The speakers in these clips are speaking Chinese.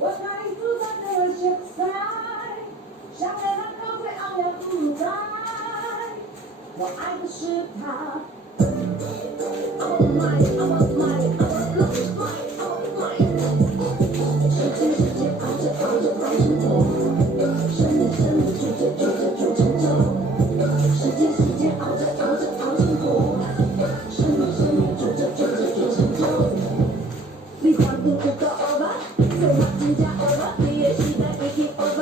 我看你住在这些塞，想念他都会熬夜不在。我爱的是他。Oh my, oh my, oh my, oh my。世界熬着熬着熬成果，生命煮着煮着煮成粥。世界熬着熬着熬成果，生命煮着煮着煮成粥。你看不够 over， 做法真正 over， 你的时代已经 over，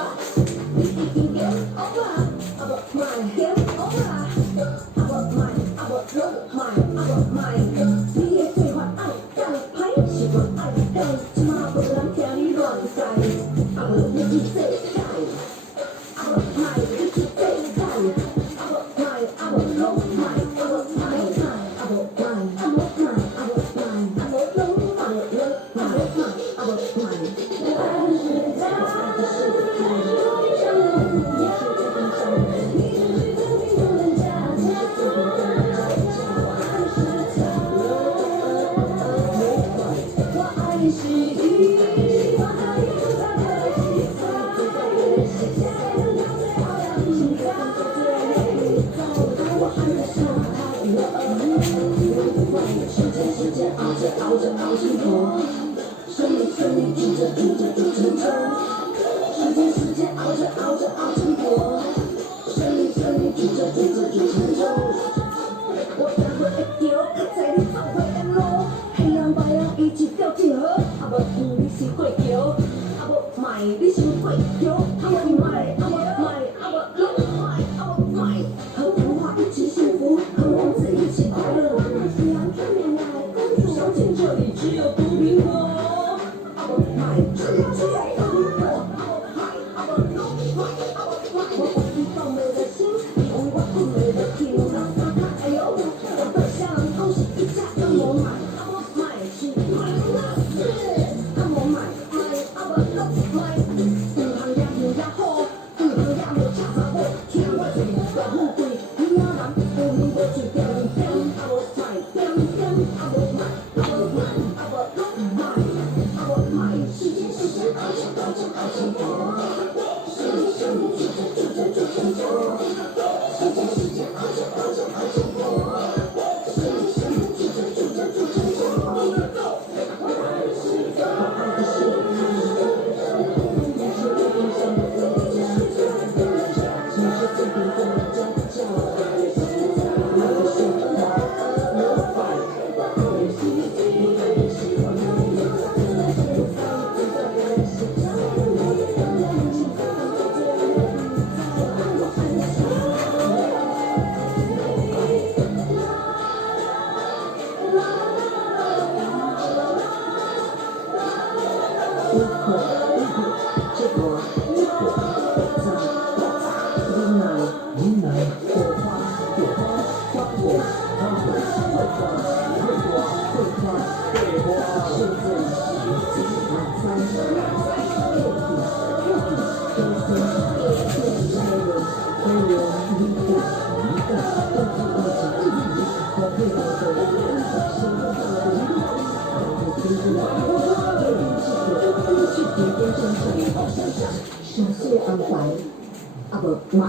你已经 game over， my game over， my， 你的做法爱干歹，习惯爱干，即马无人听你乱改，你去世界，my， 你去世界，my， long my， 世界熬着熬着熬成果，生命煮着煮着煮成粥。世界熬着熬着熬成果，生命煮着煮着煮成粥。我等会会叫，较早你总会沿路，黑暗白暗伊一条一河，无你是过桥，无卖你想过桥，无卖无拢卖和童话一起幸福，和王子一起快乐。相信这里只有毒苹果，只有毒苹果。我把你放美的心，你用我不美的听，哎呦，我的小人都是一家跟我买，是买那是，我买，不行也不也好，不行也无恰查某，听我嘴大富贵，你仔人有面无就点点，无买点点，无买。世界熬着熬着熬成果，生命煮着煮着煮成粥。世界熬着熬着熬成果，生命煮着煮着煮成粥。我爱的是他，我爱的是他。你是我梦想的回家，你是最平凡的家教。我爱的是他。小岁安排，无慢。